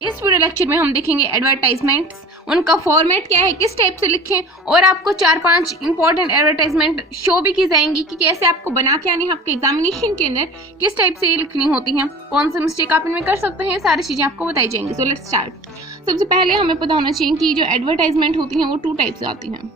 इस video lecture में हम देखेंगे एडवर्टाइजमेंट्स, उनका फॉर्मेट क्या है, किस टाइप से लिखें, और आपको 4-5 इंपॉर्टेंट एडवर्टाइजमेंट शो भी की जाएंगी कि कैसे आपको बना के आनी है आपके एग्जामिनेशन के अंदर, किस टाइप से ये लिखनी होती हैं, कौन सा मिस्टेक आप इनमें कर सकते हैं, सारी चीजें आपको बताई जाएंगी। So let's start. सबसे पहले हमें पता होना चाहिए कि जो एडवर्टाइजमेंट होती हैं वो 2 टाइप से आती हैं।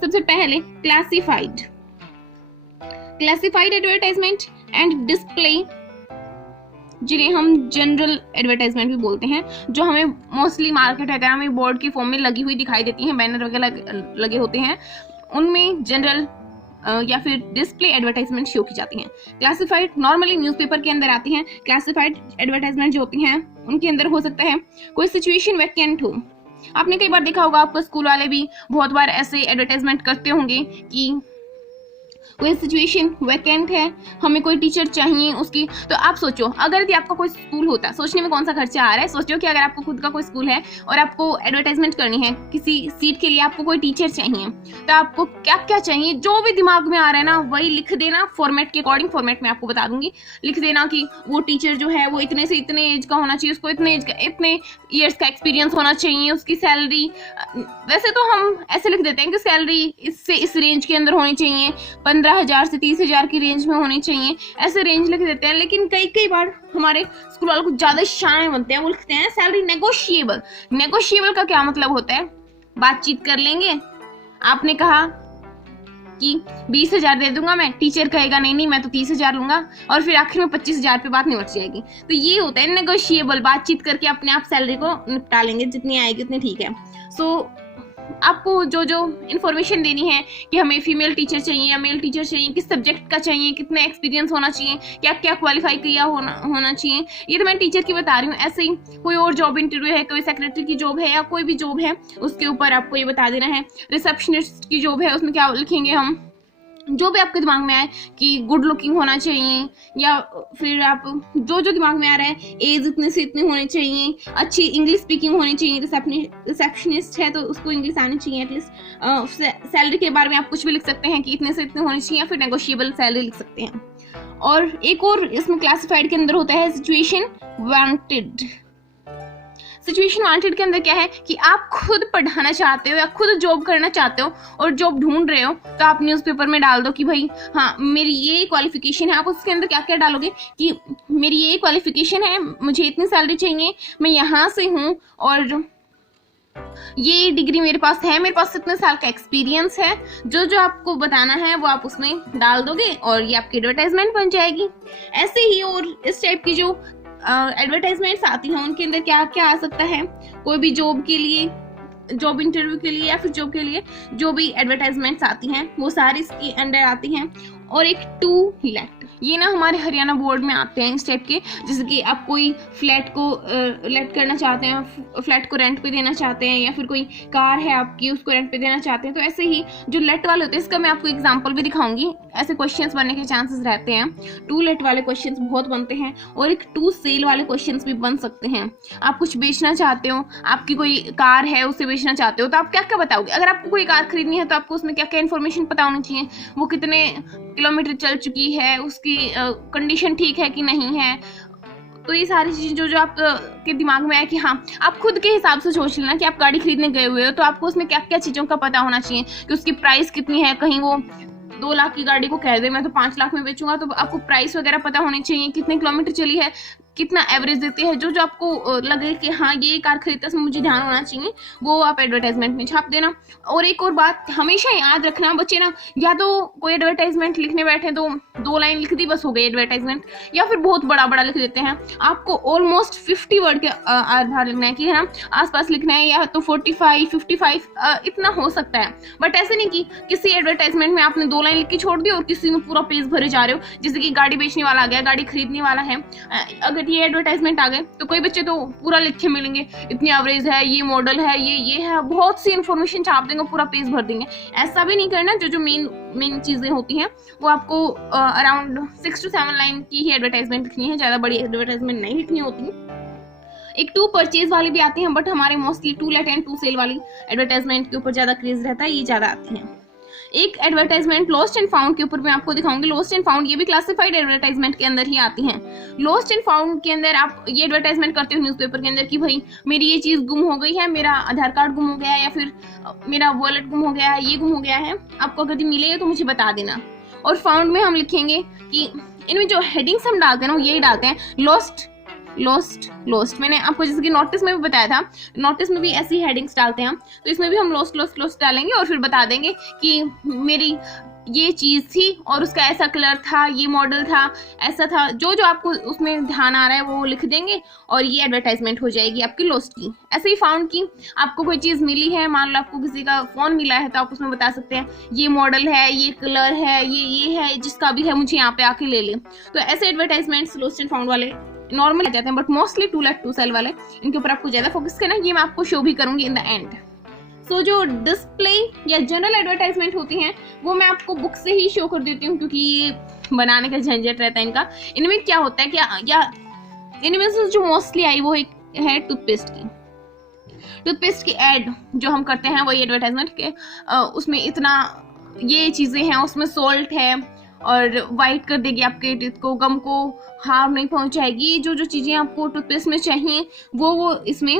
सबसे पहले क्लासिफाइड एडवर्टाइजमेंट एंड डिस्प्ले, जिन्हें हम जनरल एडवर्टाइजमेंट भी बोलते हैं, जो हमें मोस्टली मार्केट वगैरह हमें बोर्ड की फॉर्म में लगी हुई दिखाई देती हैं, बैनर वगैरह लगे होते हैं, उनमें जनरल या फिर डिस्प्ले एडवर्टाइजमेंट शो की जाती हैं। क्लासिफाइड नॉर्मली न्यूज़पेपर के अंदर आती हैं। क्लासिफाइड एडवर्टाइजमेंट जो होती हैं उनके अंदर हो सकता है कोई सिचुएशन वैकेंट हो। आपने कई बार देखा होगा, आपको स्कूल वाले भी बहुत बार ऐसे एडवर्टाइजमेंट करते होंगे कि कोई सिचुएशन वैकेंट है, हमें कोई टीचर चाहिए उसकी। तो आप सोचो, अगर यदि आपका कोई स्कूल होता, सोचने में कौन सा खर्चा आ रहा है, सोचो कि अगर आपको खुद का कोई स्कूल है और आपको एडवर्टाइजमेंट करनी है किसी सीट के लिए, आपको कोई टीचर चाहिए, तो आपको क्या क्या चाहिए, जो भी दिमाग में आ रहा है ना वही लिख देना। फॉर्मेट के अकॉर्डिंग, फॉर्मेट में आपको बता दूंगी, लिख देना कि वो टीचर जो है वो इतने से इतने एज का होना चाहिए, उसको इतने ईयर्स का एक्सपीरियंस होना चाहिए, उसकी सैलरी, वैसे तो हम ऐसे लिख देते हैं कि सैलरी इससे इस रेंज के अंदर होनी चाहिए, 15,000 से 30,000 की रेंज में होनी चाहिए, ऐसे रेंज लिख देते हैं। लेकिन कई बार हमारे स्कूल वालों को ज्यादा शान बनते हैं, वो लिखते हैं सैलरी नेगोशिएबल। नेगोशिएबल का क्या मतलब होता है? बातचीत कर लेंगे, आपने कहा कि 20,000 दे दूंगा मैं, टीचर कहेगा नहीं मैं तो 30,000 लूंगा, और फिर आखिर में 25,000 पे बात निपट जाएगी। तो ये होता है नेगोशिएबल, बातचीत करके अपने आप सैलरी को निपटा लेंगे, जितनी आएगी उतनी ठीक है। सो आपको जो इन्फॉर्मेशन देनी है कि हमें फीमेल टीचर चाहिए या मेल टीचर चाहिए, किस सब्जेक्ट का चाहिए, कितना एक्सपीरियंस होना चाहिए, क्या क्या क्वालिफाई किया होना चाहिए, ये तो मैं टीचर की बता रही हूँ। ऐसे ही कोई और जॉब इंटरव्यू है, कोई सेक्रेटरी की जॉब है या कोई भी जॉब है, उसके ऊपर आपको ये बता देना है। रिसेप्शनिस्ट की जॉब है, उसमें क्या लिखेंगे हम, जो भी आपके दिमाग में आए कि गुड लुकिंग होना चाहिए, या फिर आप जो दिमाग में आ रहा है, एज इतने से इतने होने चाहिए, अच्छी इंग्लिश स्पीकिंग होनी चाहिए, रिसेप्शनिस्ट है तो उसको इंग्लिश आनी चाहिए एटलीस्ट। सैलरी के बारे में आप कुछ भी लिख सकते हैं कि इतने से इतने होनी चाहिए, या फिर नेगोशिएबल सैलरी लिख सकते हैं। और एक और इसमें क्लासिफाइड के अंदर होता है सिचुएशन वांटेड। सिचुएशन वांटेड के अंदर क्या है कि आप खुद पढ़ाना चाहते हो या खुद जॉब करना चाहते हो और जॉब ढूंढ रहे हो, तो आप न्यूज़पेपर में डाल दो कि भाई हाँ मेरी ये क्वालिफिकेशन है। आप उसके अंदर क्या क्या डालोगे कि मेरी ये क्वालिफिकेशन है, मुझे इतनी सैलरी चाहिए, मैं यहाँ से हूँ और ये डिग्री मेरे पास है, मेरे पास इतने साल का एक्सपीरियंस है। जो आपको बताना है वो आप उसमें डाल दोगे और ये आपकी एडवर्टाइजमेंट बन जाएगी। ऐसे ही और इस टाइप की जो एडवर्टाइजमेंट्स आती हैं उनके अंदर क्या क्या आ सकता है, कोई भी जॉब के लिए, जॉब इंटरव्यू के लिए या फिर जॉब के लिए जो भी एडवर्टाइजमेंट्स आती हैं वो सारी इसके अंडर आती हैं। और एक टू लेट, ये ना हमारे हरियाणा बोर्ड में आते हैं इस टाइप के, जैसे कि आप कोई फ्लैट को लेट करना चाहते हैं, फ्लैट को रेंट पे देना चाहते हैं, या फिर कोई कार है आपकी उसको रेंट पे देना चाहते हैं। तो ऐसे ही जो लेट वाले होते हैं, इसका मैं आपको एग्जांपल भी दिखाऊंगी, ऐसे क्वेश्चंस बनने के चांसेस रहते हैं। टू लेट वाले क्वेश्चंस बहुत बनते हैं, और एक टू सेल वाले क्वेश्चंस भी बन सकते हैं। आप कुछ बेचना चाहते हो, आपकी कोई कार है उसे बेचना चाहते हो, तो आप क्या क्या बताओगे? अगर आपको कोई कार खरीदनी है तो आपको उसमें क्या क्या इन्फॉर्मेशन पता होनी चाहिए, वो कितने किलोमीटर चल चुकी है, उसकी कंडीशन ठीक है कि नहीं है। तो ये सारी चीजें जो आप के दिमाग में है कि हाँ, आप खुद के हिसाब से सोच लेना कि आप गाड़ी खरीदने गए हुए हो, तो आपको उसमें क्या क्या चीजों का पता होना चाहिए कि उसकी प्राइस कितनी है। कहीं वो 2 लाख की गाड़ी को कह दे मैं तो 5 लाख में बेचूंगा, तो आपको प्राइस वगैरह पता होनी चाहिए, कितने किलोमीटर चली है, कितना एवरेज देती है, जो आपको लगे कि हाँ ये कार खरीदते समय मुझे ध्यान होना चाहिए, वो आप एडवर्टाइजमेंट में छाप देना। और एक और बात हमेशा याद रखना बच्चे ना, या तो कोई एडवर्टाइजमेंट लिखने बैठे तो 2 लाइन लिख दी बस हो गई एडवर्टाइजमेंट, या फिर बहुत बड़ा लिख देते हैं। आपको ऑलमोस्ट 50 वर्ड के आधार लिखना है कि है ना, आसपास लिखना है, या तो 45, 55 इतना हो सकता है। बट ऐसे नहीं कि किसी एडवर्टाइजमेंट में आपने 2 लाइन लिख के छोड़ दी और किसी में पूरा पेज भरे जा रहे हो, जैसे कि गाड़ी बेचने वाला आ गया, गाड़ी खरीदने वाला है, अगर ये एडवर्टाइजमेंट आ गए तो कोई बच्चे तो पूरा लिखे मिलेंगे, इतनी एवरेज है, ये मॉडल है, ये है, बहुत सी इन्फॉर्मेशन छाप देंगे, पूरा पेज भर देंगे। ऐसा भी नहीं करना। जो मेन चीजें होती हैं वो आपको अराउंड 6 to 7 लाइन की ही एडवर्टाइजमेंट लिखनी है, ज्यादा बड़ी एडवर्टाइजमेंट नहीं लिखनी होती। एक टू परचेज वाली भी आती हैं, बट हमारे mostly to let and to sell वाली एडवर्टाइजमेंट के ऊपर ज्यादा क्रेज रहता है, ये ज्यादा आती हैं। एक एडवर्टाइजमेंट लॉस्ट एंड फाउंड के ऊपर मैं आपको दिखाऊंगी। लॉस्ट एंड फाउंड ये भी क्लासिफाइड एडवर्टाइजमेंट के अंदर ही आती हैं। लॉस्ट एंड फाउंड के अंदर आप ये एडवर्टाइजमेंट करते हो न्यूज़पेपर के अंदर कि भाई मेरी ये चीज़ गुम हो गई है, मेरा आधार कार्ड गुम हो गया है या फिर मेरा वॉलेट गुम हो गया है, ये गुम हो गया है, आपको अगर मिले तो मुझे बता देना। और फाउंड में हम लिखेंगे कि इनमें जो हेडिंग्स हम डालते हैं ना यही डालते हैं, लॉस्ट लॉस्ट लॉस्ट। मैंने आपको जैसे कि नोटिस में भी बताया था, नोटिस में भी ऐसी हेडिंग्स डालते हैं, तो इसमें भी हम लॉस्ट लॉस्ट लॉस्ट डालेंगे और फिर बता देंगे कि मेरी ये चीज़ थी और उसका ऐसा कलर था, ये मॉडल था, ऐसा था, जो जो आपको उसमें ध्यान आ रहा है वो लिख देंगे और ये एडवर्टाइजमेंट हो जाएगी आपकी लॉस्ट की। ऐसे ही फाउंड की, आपको कोई चीज़ मिली है, मान लो आपको किसी का फ़ोन मिला है तो आप उसमें बता सकते हैं ये मॉडल है, ये कलर है, ये है, जिसका भी है मुझे यहाँ पे आके ले लें। तो ऐसे एडवर्टाइजमेंट्स लॉस्ट एंड फाउंड वाले नॉर्मल आ जाते हैं, but mostly to let to sell वाले इनके ऊपर आपको ज़्यादा फोकस करना है। ये मैं आपको शो भी करूँगी इन द एंड। सो जो डिस्प्ले या जनरल एडवर्टाइजमेंट होती हैं वो मैं आपको बुक से ही शो कर देती हूँ, क्योंकि ये बनाने का झंझट रहता है इनका। इनमें क्या होता है क्या इनमें से जो मोस्टली आई वो एक है टूथपेस्ट की। टूथपेस्ट की एड जो हम करते हैं वही एडवर्टाइजमेंट के, उसमें इतना ये चीज़ें हैं, उसमें सॉल्ट है और वाइट कर देगी आपके टीथ को, गम को हार्म नहीं पहुंचाएगी। जो जो चीज़ें आपको टूथपेस्ट में चाहिए वो इसमें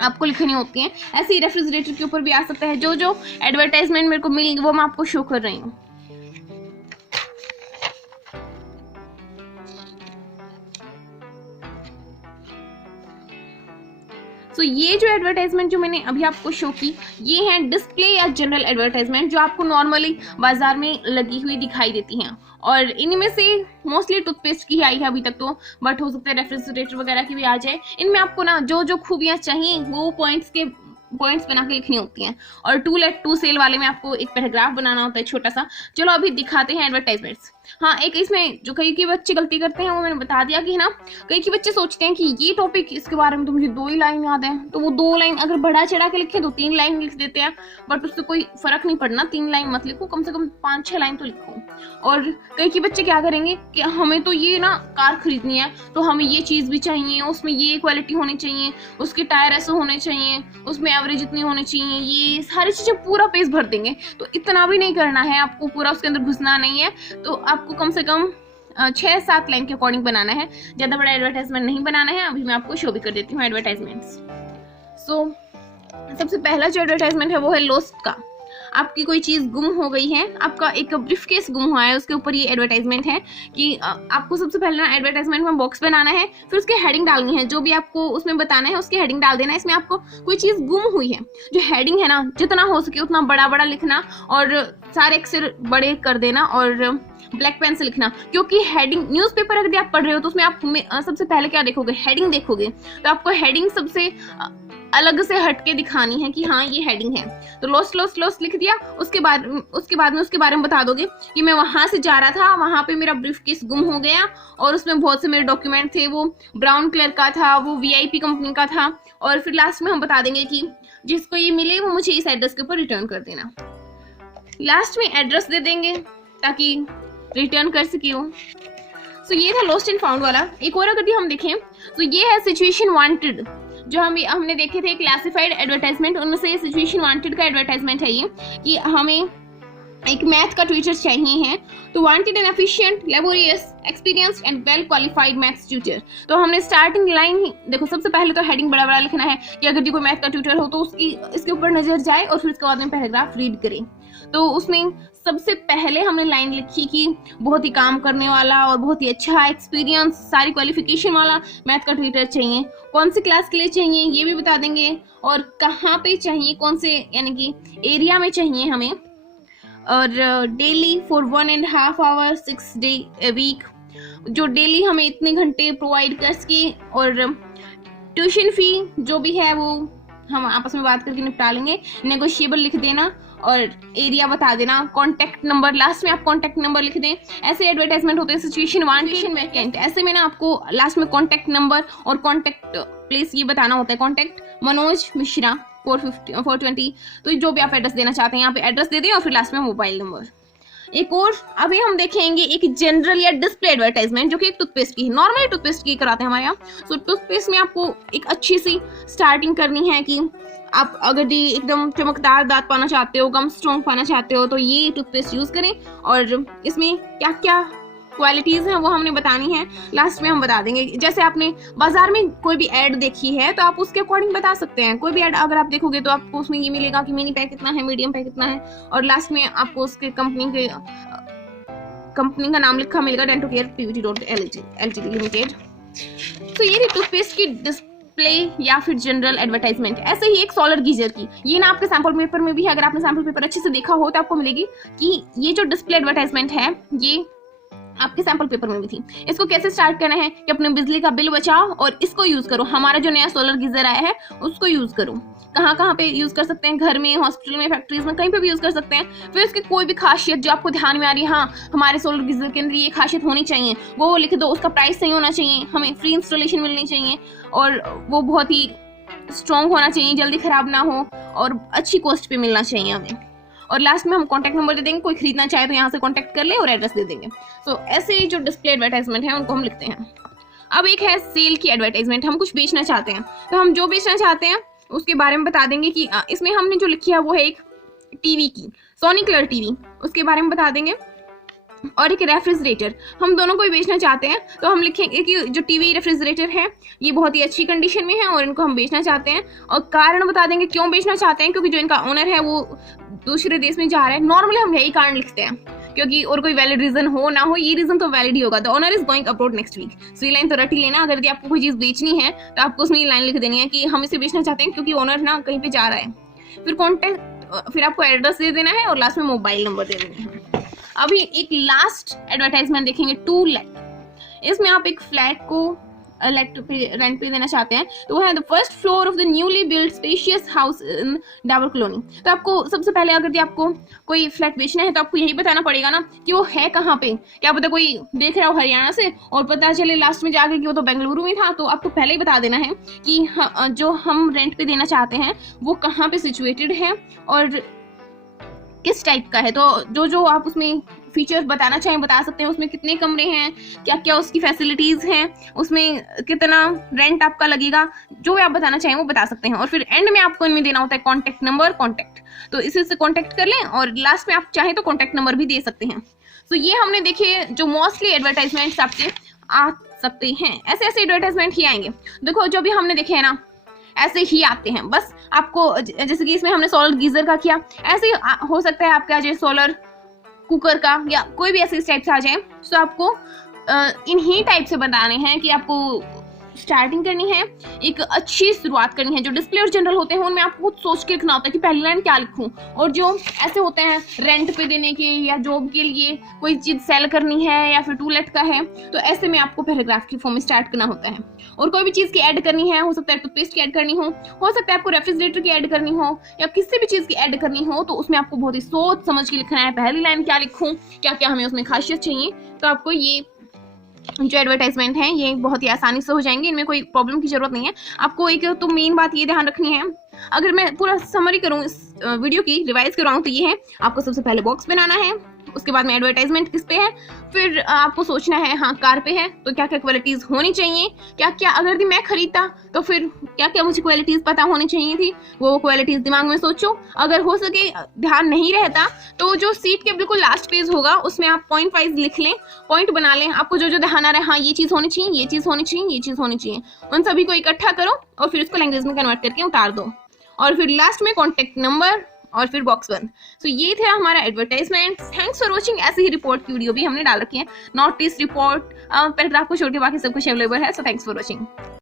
आपको लिखनी होती हैं। ऐसे ही रेफ्रिजरेटर के ऊपर भी आ सकता है। जो जो एडवर्टाइजमेंट मेरे को मिलेंगे वो मैं आपको शो कर रही हूँ। तो ये जो एडवर्टाइजमेंट जो मैंने अभी आपको शो की ये है डिस्प्ले या जनरल एडवर्टाइजमेंट, जो आपको नॉर्मली बाजार में लगी हुई दिखाई देती हैं। और इनमें से मोस्टली टूथपेस्ट की आई है अभी तक तो, बट हो सकता है रेफ्रिजरेटर वगैरह की भी आ जाए। इनमें आपको ना जो जो खूबियाँ चाहिए वो पॉइंट्स बना के लिखनी होती हैं। और टू लेट टू सेल वाले में आपको एक पैराग्राफ बनाना होता है छोटा सा। चलो अभी दिखाते हैं एडवर्टाइजमेंट्स। हाँ, एक इसमें जो कई के बच्चे गलती करते हैं वो मैंने बता दिया कि है ना, कई के बच्चे सोचते हैं कि ये टॉपिक इसके बारे में तो मुझे 2 ही लाइन याद है, तो वो 2 लाइन अगर बढ़ा चढ़ा के लिखे तो 3 लाइन लिख देते हैं, बट उससे कोई फर्क नहीं पड़ना। 3 लाइन मत लिखो, कम से कम 5-6 लाइन तो लिखो। और कई के बच्चे क्या करेंगे कि हमें तो ये ना कार खरीदनी है तो हमें ये चीज़ भी चाहिए, उसमें ये क्वालिटी होनी चाहिए, उसके टायर ऐसे होने चाहिए, उसमें एवरेज इतनी होनी चाहिए, ये सारी चीज़ें पूरा पेज भर देंगे। तो इतना भी नहीं करना है आपको, पूरा उसके अंदर घुसना नहीं है। तो आपको कम से कम 6-7 लाइन के अकॉर्डिंग बनाना है, ज़्यादा बड़ा एडवर्टाइजमेंट नहीं बनाना है। अभी मैं आपको शो भी कर देती हूँ एडवर्टाइजमेंट्स। सो सबसे पहला जो एडवर्टाइजमेंट है वो है लॉस्ट का। आपकी कोई चीज़ गुम हो गई है, आपका एक ब्रीफकेस गुम हुआ है, उसके ऊपर ये एडवर्टाइजमेंट है कि आपको सबसे पहले ना एडवर्टाइजमेंट में बॉक्स बनाना है, फिर उसकी हेडिंग डालनी है। जो भी आपको उसमें बताना है उसकी हेडिंग डाल देना है। इसमें आपको कोई चीज़ गुम हुई है, जो हेडिंग है ना जितना हो सके उतना बड़ा बड़ा लिखना और सारे अक्षर बड़े कर देना और ब्लैक पेन से लिखना। क्योंकि हेडिंग न्यूज़पेपर अगर आप पढ़ रहे हो तो उसमें आप सबसे पहले क्या देखोगे, हेडिंग देखोगे। तो आपको हेडिंग सबसे अलग से हटके दिखानी है कि हाँ ये हेडिंग है। तो लॉस्ट लॉस्ट लॉस्ट लिख दिया। उसके बाद में उसके बारे में बता दोगे कि मैं वहाँ से जा रहा था, वहाँ पे मेरा ब्रीफकेस गुम हो गया और उसमें बहुत से मेरे डॉक्यूमेंट थे, वो ब्राउन कलर का था, वो VIP कंपनी का था। और फिर लास्ट में हम बता देंगे कि जिसको ये मिले वो मुझे इस एड्रेस के ऊपर रिटर्न कर देना। लास्ट में एड्रेस दे देंगे ताकि रिटर्न कर सके वो। सो ये था लॉस्ट एंड फाउंड वाला। एक और अगर हम देखें तो ये है सिचुएशन वांटेड, जो हमने देखे थे क्लासिफाइड एडवर्टाइजमेंट, उनमें से सिचुएशन वांटेड का एडवर्टाइजमेंट है ये कि हमें एक मैथ का ट्यूटर चाहिए है। तो wanted N efficient, laborious, experienced and well qualified maths tutor. तो हमने स्टार्टिंग लाइन ही देखो, सबसे पहले तो हेडिंग बड़ा बड़ा लिखना है कि अगर कोई मैथ का ट्यूटर हो तो उसकी इसके ऊपर नजर जाए और फिर उसके बाद में पैराग्राफ रीड करें। तो उसमें सबसे पहले हमने लाइन लिखी कि बहुत ही काम करने वाला और बहुत ही अच्छा एक्सपीरियंस, सारी क्वालिफिकेशन वाला मैथ का ट्यूटर चाहिए। कौन सी क्लास के लिए चाहिए ये भी बता देंगे और कहाँ पे चाहिए, कौन से यानी कि एरिया में चाहिए हमें। और daily for 1.5 hour 6 day a week, जो डेली हमें इतने घंटे प्रोवाइड कर सके। और ट्यूशन फी जो भी है वो हम आपस में बात करके निपटा लेंगे। नेगोशिएबल लिख देना और एरिया बता देना। कॉन्टैक्ट नंबर, लास्ट में आप कॉन्टैक्ट नंबर लिख दें। ऐसे एडवर्टाइजमेंट होते हैं सिचुएशन वांटेड वैकेंट, ऐसे में ना आपको लास्ट में कॉन्टैक्ट नंबर और कॉन्टैक्ट प्लेस ये बताना होता है। कॉन्टैक्ट मनोज मिश्रा 420। तो जो भी आप एड्रेस देना चाहते हैं यहाँ पे एड्रेस दे दें और फिर लास्ट में मोबाइल नंबर। एक और अभी हम देखेंगे एक जनरल या डिस्प्ले एडवर्टाइजमेंट, जो कि एक टूथपेस्ट की है। नॉर्मल टूथपेस्ट की कराते हैं हमारे यहाँ। सो टूथपेस्ट में आपको एक अच्छी सी स्टार्टिंग करनी है कि आप अगर ये एकदम चमकदार दांत पाना चाहते हो, गम स्ट्रॉन्ग पाना चाहते हो, तो ये टूथपेस्ट यूज करें। और इसमें क्या क्या क्वालिटीज हैं वो हमने बतानी है, लास्ट में हम बता देंगे। जैसे आपने बाजार में कोई भी ऐड देखी है तो आप उसके अकॉर्डिंग बता सकते हैं। कोई भी ऐड अगर आप देखोगे तो आपको उसमें ये मिलेगा कि मिनी पैक कितना है, मीडियम पैक कितना है, और लास्ट में आपको उसके कंपनी का नाम लिखा मिलेगा, डेंटल केयर PVT लिमिटेड। तो ये थी टूथपेस्ट की डिस्प्ले या फिर जनरल एडवर्टाइजमेंट। ऐसे ही एक सोलर गीजर की, ये ना आपके सैंपल पेपर में भी है। अगर आपने सैंपल पेपर अच्छे से देखा हो तो आपको मिलेगी कि ये जो डिस्प्ले एडवर्टाइजमेंट है ये आपके सैंपल पेपर में भी थी। इसको कैसे स्टार्ट करना है कि अपने बिजली का बिल बचाओ और इसको यूज करो। हमारा जो नया सोलर गीजर आया है उसको यूज करो। कहाँ कहाँ पे यूज कर सकते हैं, घर में, हॉस्पिटल में, फैक्ट्रीज में, कहीं पे भी यूज कर सकते हैं। फिर इसकी कोई भी खासियत जो आपको ध्यान में आ रही है, हाँ हमारे सोलर गीजर के अंदर ये खासियत होनी चाहिए, वो लिख दो। उसका प्राइस सही होना चाहिए, हमें फ्री इंस्टॉलेशन मिलनी चाहिए, और वो बहुत ही स्ट्रॉन्ग होना चाहिए, जल्दी खराब ना हो, और अच्छी कॉस्ट पे मिलना चाहिए हमें। और लास्ट में हम कॉन्टैक्ट नंबर दे देंगे, कोई खरीदना चाहे तो यहाँ से कॉन्टैक्ट कर ले, और एड्रेस दे देंगे। तो ऐसे ही जो डिस्प्ले एडवर्टाइजमेंट है उनको हम लिखते हैं। अब एक है सेल की एडवर्टाइजमेंट। हम कुछ बेचना चाहते हैं तो हम जो बेचना चाहते हैं उसके बारे में बता देंगे कि इसमें हमने जो लिखी है वो है एक टीवी की, सोनी कलर टीवी, उसके बारे में बता देंगे। और एक रेफ्रिजरेटर, हम दोनों को ही बेचना चाहते हैं तो हम लिखेंगे कि जो टीवी रेफ्रिजरेटर है ये बहुत ही अच्छी कंडीशन में है और इनको हम बेचना चाहते हैं, और कारण बता देंगे क्यों बेचना चाहते हैं, क्योंकि जो इनका ओनर है वो दूसरे देश में जा रहा है। नॉर्मली हम यही कारण लिखते हैं, क्योंकि और कोई वैलिड रीजन हो ना हो, ये रीजन तो वैलिड ही होगा। The owner is going abroad next week. So ये लाइन तो रट ही लेना। अगर आपको कोई चीज बेचनी है तो आपको उसमें ये लाइन लिख देनी है कि हम इसे बेचना चाहते हैं क्योंकि ओनर ना कहीं पे जा रहा है। फिर कॉन्टेक्ट, फिर आपको एड्रेस दे देना है और लास्ट में मोबाइल नंबर दे देना है। अभी एक लास्ट एडवर्टाइजमेंट देखेंगे, टू लेट। इसमें आप एक फ्लैट को रेंट पे देना चाहते हैं, तो वो है the first floor of the newly build spacious house in Dabur colony. तो आपको सबसे पहले अगर आपको कोई फ्लैट बेचना है तो आपको यही बताना पड़ेगा ना कि वो है कहाँ पे। क्या पता कोई देख रहा हो हरियाणा से और पता चले लास्ट में जाके कि वो तो बेंगलुरु में था, तो आपको पहले ही बता देना है कि जो हम रेंट पे देना चाहते हैं वो कहाँ पे सिचुएटेड है और किस टाइप का है। तो जो आप उसमें फीचर्स बताना चाहें बता सकते हैं। उसमें कितने कमरे हैं, क्या क्या उसकी फैसिलिटीज हैं, उसमें कितना रेंट आपका लगेगा, जो आप बताना चाहें वो बता सकते हैं। और फिर एंड में आपको इनमें देना होता है कॉन्टैक्ट नंबर, कॉन्टैक्ट, तो इसी से कॉन्टैक्ट कर लें, और लास्ट में आप चाहें तो कॉन्टैक्ट नंबर भी दे सकते हैं। तो ये हमने देखे जो मोस्टली एडवर्टाइजमेंट्स आपके आ सकते हैं। ऐसे ऐसे एडवर्टाइजमेंट ही आएंगे। देखो जो भी हमने देखे है ना ऐसे ही आते हैं। बस आपको जैसे कि इसमें हमने सोलर गीजर का किया, ऐसे ही हो सकता है आपका जो सोलर कुकर का या कोई भी ऐसे इस टाइप से आ जाए। तो आपको इन्हीं टाइप से बताने हैं कि आपको स्टार्टिंग करनी है, एक अच्छी शुरुआत करनी है। जो डिस्प्ले और जनरल होते हैं उनमें आपको खुद सोच के लिखना होता है कि पहली लाइन क्या लिखूं, और जो ऐसे होते हैं रेंट पे देने के या जॉब के लिए कोई चीज सेल करनी है या फिर टू लेट का है, तो ऐसे में आपको पैराग्राफ की फॉर्म में स्टार्ट करना होता है। और कोई भी चीज की ऐड करनी है, हो सकता है टूथपेस्ट की ऐड करनी हो सकता है आपको रेफ्रिजरेटर की ऐड करनी हो, या किसी भी चीज की ऐड करनी हो, तो उसमें आपको बहुत ही सोच समझ के लिखना है। पहली लाइन क्या लिखूं, क्या क्या हमें उसमें खासियत चाहिए। तो आपको ये जो एडवर्टाइजमेंट है ये बहुत ही आसानी से हो जाएंगे, इनमें कोई प्रॉब्लम की जरूरत नहीं है। आपको एक तो मेन बात ये ध्यान रखनी है, अगर मैं पूरा समरी करूँ इस वीडियो की, रिवाइज कराऊँ, तो ये है आपको सबसे पहले बॉक्स बनाना है, उसके बाद में एडवर्टाइजमेंट किस पे है, फिर आपको सोचना है हाँ कार पे है तो क्या क्या क्वालिटीज होनी चाहिए, क्या क्या अगर मैं खरीदता तो फिर क्या क्या मुझे क्वालिटीज पता होनी चाहिए थी, वो क्वालिटीज दिमाग में सोचो। अगर हो सके ध्यान नहीं रहता तो जो सीट के बिल्कुल लास्ट पेज होगा उसमें आप पॉइंट वाइज लिख लें, पॉइंट बना लें। आपको जो जो ध्यान आ रहा है हाँ ये चीज होनी चाहिए, ये चीज होनी चाहिए, ये चीज होनी चाहिए, उन सभी को इकट्ठा करो और फिर उसको लैंग्वेज में कन्वर्ट करके उतार दो, और फिर लास्ट में कॉन्टेक्ट नंबर और फिर बॉक्स बंद। तो ये था हमारा एडवर्टाइजमेंट। Thanks for watching. ऐसे ही रिपोर्ट की वीडियो भी हमने डाल रखी है, नोटिस रिपोर्ट, पैराग्राफ को छोड़ के बाकी सब कुछ अवेलेबल है। So thanks for watching.